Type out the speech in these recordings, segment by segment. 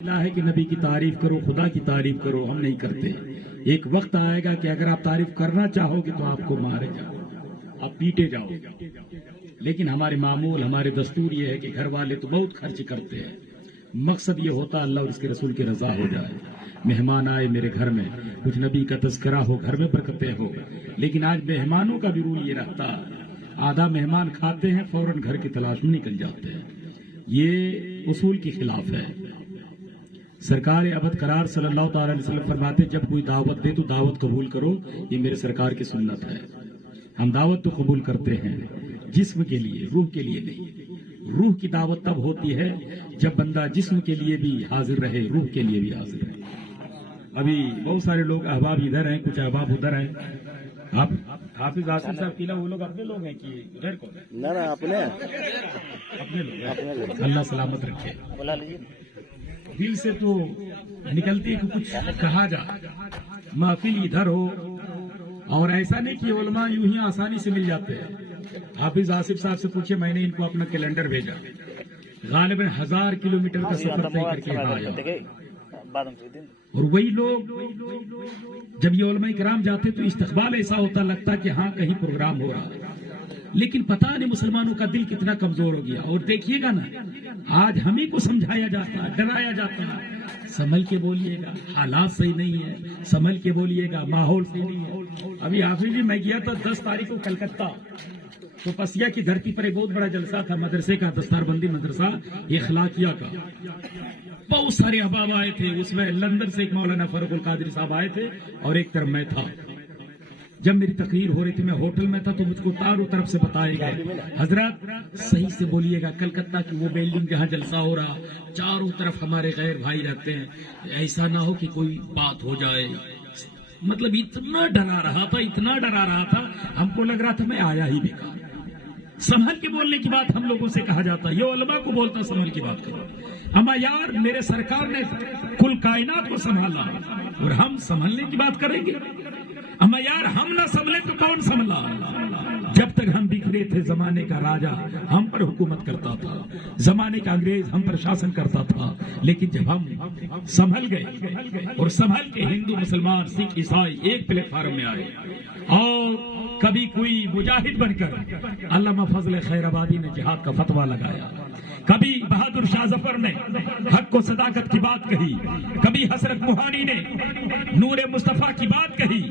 ہے کہ نبی کی تعریف کرو، خدا کی تعریف کرو، ہم نہیں کرتے۔ ایک وقت آئے گا کہ اگر آپ تعریف کرنا چاہو گے تو آپ کو مارے جاؤ، آپ پیٹے جاؤ گے۔ لیکن ہمارے معمول، ہمارے دستور یہ ہے کہ گھر والے تو بہت خرچ کرتے ہیں، مقصد یہ ہوتا اللہ اور اس کے رسول کی رضا ہو جائے۔ مہمان آئے میرے گھر میں، کچھ نبی کا تذکرہ ہو، گھر میں برکتیں ہو۔ لیکن آج مہمانوں کا بھی رول یہ رہتا ہے، آدھا مہمان کھاتے ہیں فوراً گھر کی تلاش میں نکل جاتے ہیں۔ یہ اصول کی خلاف ہے۔ سرکار ابد قرار صلی اللہ تعالی علیہ وسلم فرماتے جب کوئی دعوت دے تو دعوت قبول کرو، یہ میرے سرکار کی سنت ہے۔ ہم دعوت تو قبول کرتے ہیں جسم کے لیے، روح کے لیے نہیں۔ روح کی دعوت تب ہوتی ہے جب بندہ جسم کے لیے بھی حاضر رہے، روح کے لیے بھی حاضر رہے۔ ابھی بہت سارے لوگ احباب ادھر ہیں، کچھ احباب ادھر ہیں۔ آپ حافظ آصف صاحب قلعہ وہ لوگ اپنے لوگ ہیں کہ غیر کو؟ نہ اپنے لوگ۔ اللہ سلامت رکھے۔ دل سے تو نکلتی کہ کچھ کہا جا، محفل ادھر ہو، اور ایسا نہیں کہ علماء یوں ہی آسانی سے مل جاتے ہیں۔ حافظ آصف صاحب سے پوچھے، میں نے ان کو اپنا کیلنڈر بھیجا، غالباً 1000 کلومیٹر کا سفر طے کر کے آیا، اور وہی لوگ جب یہ علماء کرام جاتے تو استقبال ایسا ہوتا لگتا کہ ہاں کہیں پروگرام ہو رہا ہے۔ لیکن پتہ نہیں مسلمانوں کا دل کتنا کمزور ہو گیا۔ اور دیکھیے گا نا، آج ہمیں کو سمجھایا جاتا ہے، ڈرایا جاتا ہے، سنبھل کے بولیے گا، حالات صحیح نہیں ہے، سنبھل کے بولیے گا، ماحول صحیح نہیں ہے۔ ابھی حافظ جی میں گیا تھا 10 تاریخ کو کلکتہ، تو پسیا کی دھرتی پر ایک بہت بڑا جلسہ تھا مدرسے کا، دستار بندی مدرسہ اخلاقیہ کا۔ بہت سارے احباب آئے تھے، اس میں لندن سے ایک مولانا فاروق القادری صاحب آئے تھے اور ایک طرف میں تھا۔ جب میری تقریر ہو رہی تھی، میں ہوٹل میں تھا، تو مجھ کو چاروں طرف سے بتایا گیا حضرات صحیح سے بولیے گا، کلکتہ کی وہ بلڈنگ جہاں جلسہ ہو رہا، چاروں طرف ہمارے غیر بھائی رہتے ہیں، ایسا نہ ہو کہ کوئی بات ہو جائے۔ مطلب اتنا ڈرا رہا تھا، اتنا ڈرا رہا تھا، ہم کو لگ رہا تھا میں آیا ہی بیکار۔ سنبھل کے بولنے کی بات ہم لوگوں سے کہا جاتا ہے، یہ علماء کو بولتا سنبھل کی بات کرو۔ اما یار میرے سرکار نے کل کائنات کو سنبھالا اور ہم سنبھلنے کی بات کریں گے؟ اما یار ہم نہ سنبھلے تو کون سنبھلا؟ جب تک ہم بکھرے تھے زمانے کا راجا ہم پر حکومت کرتا تھا، زمانے کا انگریز ہم پر شاسن کرتا تھا، لیکن جب ہم سنبھل گئے اور سنبھل کے ہندو مسلمان سکھ عیسائی ایک پلیٹ فارم میں آئے، اور کبھی کوئی مجاہد بن کر علامہ فضل خیر آبادی نے جہاد کا فتویٰ لگایا، کبھی بہادر شاہ ظفر نے حق و صداقت کی بات کہی، کبھی حسرت موہانی نے نور مصطفیٰ کی بات کہی،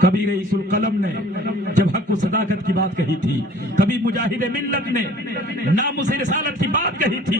کبھی رئیس القلم نے جب حق و صداقت کی بات کہی تھی، کبھی مجاہد ملت نے ناموس رسالت کی بات کہی تھی۔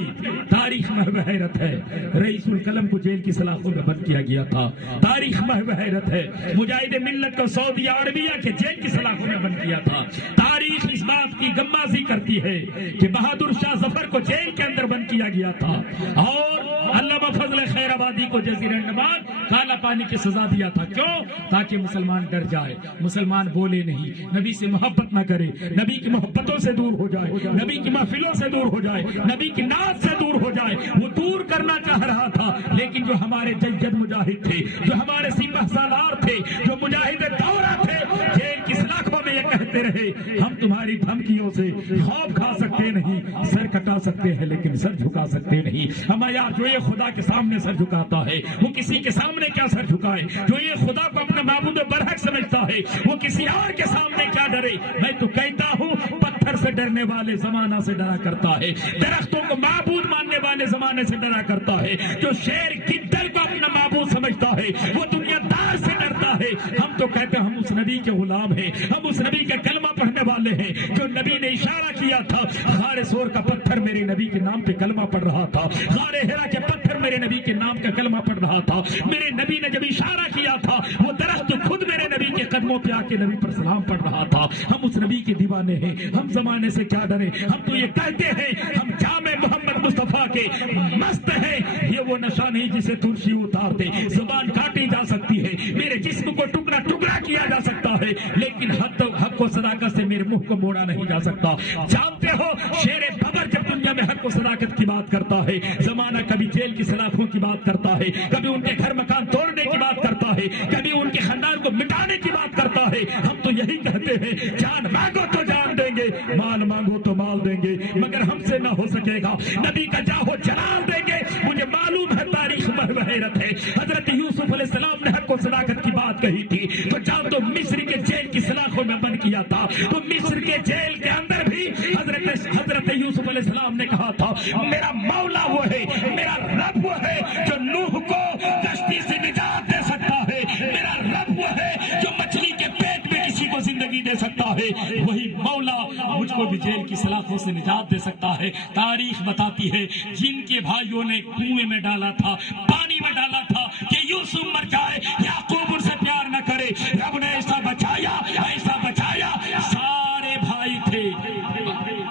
تاریخ محو حیرت ہے، رئیس القلم کو جیل کی سلاخوں میں بند کیا گیا تھا۔ تاریخ محو حیرت ہے، مجاہد ملت کو سعودی عربیہ کے جیل کی سلاخوں میں بند کیا تھا۔ تاریخ اس بات کی غمازی کرتی ہے کہ بہادر شاہ ظفر کو جیل کے اندر بند کیا گیا تھا، اور علامہ فضل خیر آبادی کو جزیرہ انڈمان کالا پانی کی سزا دیا تھا۔ کیوں؟ تاکہ مسلمان ڈر جائے، مسلمان بولے نہیں، نبی سے محبت نہ کرے، نبی کی محبتوں سے دور ہو جائے، نبی کی محفلوں سے دور ہو جائے، نبی کی نعت سے دور ہو جائے۔ وہ دور کرنا چاہ رہا تھا، لیکن جو ہمارے جد مجاہد تھے، جو ہمارے سپہ سالار تھے، جو مجاہد دورہ تھے، جیل کی سلاخوں میں یہ کہتے رہے ہم تمہاری دھمکیوں سے خوف کھا سکتے نہیں، سر کٹا سکتے ہیں لیکن سر جھکا سکتے نہیں۔ ہم یار جو یہ خدا کے سامنے سر جھکاتا ہے وہ کسی کے سامنے کیا سر جھکائے؟ جو یہ خدا کو اپنا معبود برحق سمجھتا ہے وہ کسی اور کے سامنے کیا ڈرے؟ میں تو کہتا ہوں پتھر سے ڈرنے والے زمانہ سے ڈرا کرتا ہے، درختوں کو معبود ماننے والے زمانے سے ڈرا کرتا ہے، جو شیر گدڑ کو اپنا معبود سمجھتا ہے وہ دنیا دار سے ڈرتا ہے۔ ہم تو کہتے ہیں ہم اس نبی کے غلام ہیں، ہم اس نبی کا کلمہ پڑھنے والے ہیں، جو نبی نے اشارہ کیا تھا، غار سور کا پتھر میرے نبی کے نام پہ کلمہ پڑھ رہا تھا، غار ہرا کے پتھر میرے نبی کے نام کا کلمہ پڑھ رہا تھا۔ میرے نبی نے جب اشارہ کیا تھا وہ درخت خود میرے نبی کے قدموں پہ آ کے نبی پر سلام پڑھ رہا تھا۔ ہم اس نبی کے دیوانے ہیں، ہم زمانے سے کیا ڈرے؟ ہم تو یہ کہتے ہیں ہم جامع محمد مصطفیٰ کے مست ہیں، یہ وہ نشہ نہیں جسے ترشی اتار دے۔ زبان کاٹی جا سکتی ہے، میرے جسم کو ٹکڑا ٹکڑا کیا جا سکتا ہے، لیکن حق و صداقت سے میرے منہ کو موڑا نہیں جا سکتا۔ جانتے ہو شیر ببر جب دنیا میں حق و صداقت کی بات کرتا ہے، زمانہ کبھی جیل کی سلاخوں کی بات کرتا ہے، کبھی ان کے گھر مکان توڑنے کی بات کرتا ہے، کبھی ان کے خاندان کو مٹانے کی بات کرتا ہے۔ ہم تو یہی کہتے ہیں جان مانگو تو جان دیں گے، مال مانگو تو مال دیں گے، مگر ہم سے نہ ہو سکے گا۔ نبی کا جاہو جلال دیں گے، مجھے معلوم ہے تاریخ صاحب حیرت ہے. حضرت یوسف علیہ السلام نے حق و صداقت کی بات کہی تھی تو جب تو مصر کے جیل کی سلاخوں میں بند کیا تھا تو مصر کے جیل کے اندر بھی حضرت یوسف علیہ السلام نے کہا تھا میرا مولا وہ ہے, میرا رب وہ ہے جو نوح کو کشتی سے نجات دے سکتا ہے, میرا رب وہ ہے جو مچھلی کے پیٹ میں کسی کو زندگی دے سکتا ہے, وہی مولا مجھ کو بھی جیل کی سلاخوں سے نجات دے سکتا ہے. تاریخ بتاتی ہے جن کے بھائیوں نے کنویں میں ڈالا تھا, پانی میں ڈالا تھا کہ یوسف مر جائے, یعقوب ان سے پیار نہ کرے, رب نے ایسا بچایا, ایسا بچایا. سارے بھائی تھے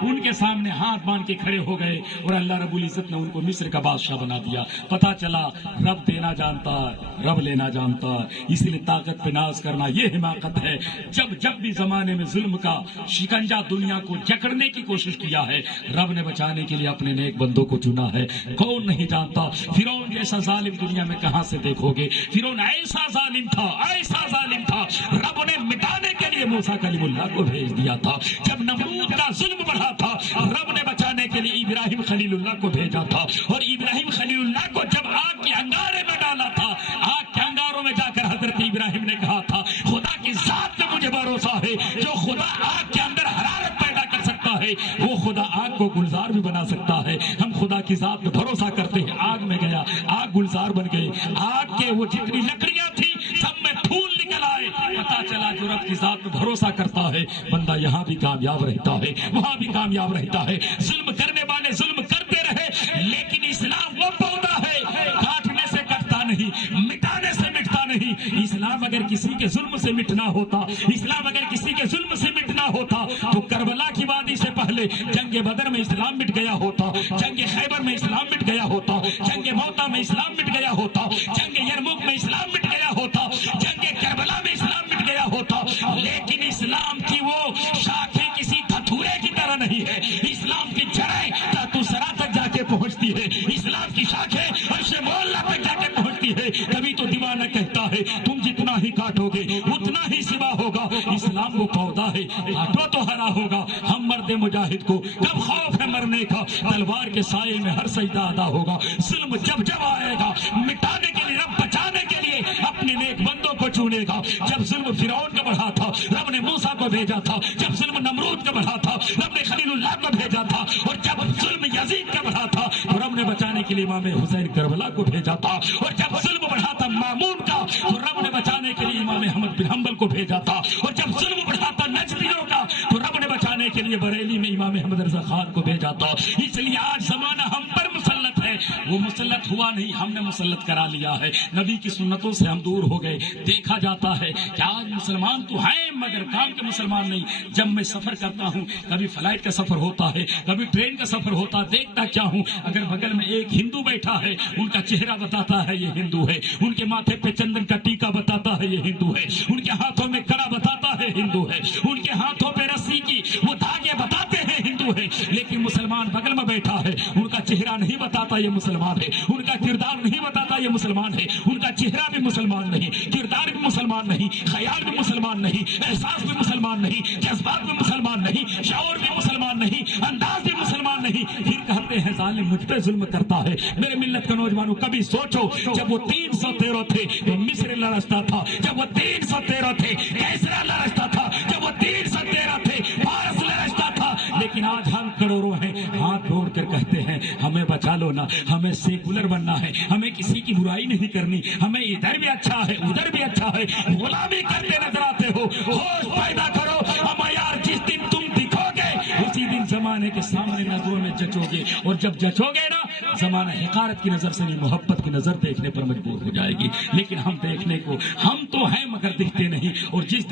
ان کے سامنے ہاتھ باندھ کے کھڑے ہو گئے اور اللہ رب العزت نے ان کو مصر کا بادشاہ بنا دیا. پتا چلا رب دینا جانتا, رب لینا جانتا, اس لیے طاقت پہ ناز کرنا یہ حماقت ہے. جب بھی زمانے میں ظلم کا شکنجا دنیا کو جکڑنے کی کوشش کیا ہے, رب نے بچانے کے لیے اپنے نیک بندوں کو چنا ہے. کون نہیں جانتا فرعون جیسا ظالم دنیا میں کہاں سے دیکھو گے. فرعون ایسا ظالم تھا, ایسا ظالم تھا, رب نے مٹانے کے لیے موسیٰ کلیم اللہ کو بھیج دیا تھا. جب نمرود کا ظلم بڑھا تھا رب نے بچانے کے لیے ابراہیم خلیل اللہ کو بھیجا تھا, اور ابراہیم خلیل اللہ کو جب آگ کے انگارے میں ڈالا تھا, آگ کے انگاروں میں جا کر حضرت ابراہیم نے کہا تھا خدا کی ذات پہ مجھے بھروسہ ہے, جو خدا آگ کے اندر حرارت پیدا کر سکتا ہے وہ خدا آگ کو گلزار بھی بنا سکتا ہے. ہم خدا کی ذات پہ بھروسہ کرتے ہیں. آگ میں گیا, آگ گلزار بن گئے, آگ کے وہ جتنی لکڑیاں تھی سب میں پھول نکل آئے. پتا چلا جو رب کی ذات پہ بھروسہ کرتا ہے بندہ یہاں بھی کامیاب رہتا ہے, وہاں بھی کامیاب رہتا ہے. ظلم کرنے والے ظلم کرتے رہے, لیکن اسلام وہ پودا ہے کاٹنے سے کٹتا نہیں, مٹانے سے مٹتا نہیں. اسلام اگر کسی کے ظلم سے مٹنا ہوتا, اسلام اگر کسی کے ظلم سے مٹنا ہوتا تو کربلا کی وادی سے پہلے جنگ بدر میں اسلام مٹ گیا ہوتا, جنگ خیبر میں اسلام مٹ گیا ہوتا, جنگ موتا میں اسلام مٹ گیا ہوتا, جنگ یرموک میں اسلام مٹ گیا ہوتا, جنگ کربلا میں اسلام مٹ گیا ہوتا. لیکن اسلام کی وہ شاخیں کسی دھتورے کی طرح نہیں ہے, اسلام کی جڑیں تاتو سرا تک جا کے پہنچتی ہے, اسلام کی شاخیں عرش مولا تک جا کے پہنچتی ہے. کبھی تو دیوانہ کہتا ہے تم جتنا ہی کاٹو گے اتنا ہی سوا ہوگا. اسلام وہ پودا ہے کاٹو تو ہرا ہوگا. ہم مرد مجاہد کو کب خوف ہے مرنے کا, تلوار کے سائے میں ہر سجدہ ادا ہوگا. ظلم جب آئے گا مٹانے کے لیے, رب بچانے کے لیے اپنے نیک بندوں کو چنے گا. جب ظلم فرعون کا بڑھا تھا رب نے موسیٰ کو بھیجا تھا, جب ظلم نمرود کا بڑھا تھا رب نے خلیل اللہ کو بھیجا تھا, اور جب ظلم یزید کا بڑھا تھا تو رب نے بچانے کے لیے امام حسین کربلا کو بھیجا تھا, اور جب ظلم بڑھا تھا مامون کا تو رب نے بچانے کے لیے امام احمد بن حنبل کو بھیجا تھا, اور جب ظلم بڑھا تھا نجدیوں کا تو رب نے بچانے کے لیے بریلی میں امام احمد رضا خان کو بھیجا تھا. اس لیے آج زمانہ ہم پر مسلط ہے, وہ مسلط ہوا نہیں, ہم نے مسلط کرا لیا ہے. نبی کی سنتوں سے ہم دور ہو گئے. دیکھا جاتا ہے کہ آج مسلمان تو ہیں مگر کام کے مسلمان نہیں. جب میں سفر کرتا ہوں, کبھی فلائٹ کا سفر ہوتا ہے, کبھی ٹرین کا سفر ہوتا, دیکھتا کیا ہوں اگر بغل میں ایک ہندو بیٹھا ہے ان کا چہرہ بتاتا ہے یہ ہندو ہے, ان کے ماتھے پہ چندن کا ٹیکا بتاتا ہے یہ ہندو ہے, ان کے ہاتھوں میں کڑا بتاتا ہے ہندو ہے, ان کے ہاتھوں پہ رسی کی وہ دھاگے بتاتے ہیں ہندو ہے. لیکن مسلمان بغل میں بیٹھا ہے, ان کا چہرہ نہیں بتاتا یہ مسلمان ہے, ان کا کردار نہیں بتاتا یہ مسلمان ہے, ان کا چہرہ بھی مسلمان نہیں, کردار بھی مسلمان نہیں, خیال بھی مسلمان نہیں, احساس بھی مسلمان نہیں, جذبات بھی مسلمان نہیں, شعور بھی مسلمان نہیں, انداز بھی مسلمان نہیں. پھر کہتے ہیں ظالم مجھ پہ ظلم کرتا ہے. میرے ملت کے نوجوانوں کبھی سوچو جب وہ 313 تھے تو مصر لڑستا تھا, جب وہ 313 تھے کیسرا لڑستا تھا, جب وہ 313 تھے فارس لڑستا تھا. لیکن آج ہم کروڑوں ہیں, ہاتھ جوڑ کر کہتے ہیں ہمیں بچا لو نا, ہمیں سیکولر بننا ہے, ہمیں کسی کی برائی نہیں کرنی, ہمیں ادھر بھی اچھا ہے ادھر بھی اچھا ہے. غلامی کرتے نظر آتے ہو, ہوش پیدا کرو. ہم یار جس دن تم دکھو گے اسی دن زمانے کے سامنے نظروں میں جچو گے, اور جب جچو گے نا زمانہ حقارت کی نظر سے نہیں محبت کی نظر دیکھنے پر مجبور ہو جائے گی. لیکن ہم دیکھنے کو ہم تو ہیں مگر دکھتے نہیں, اور جس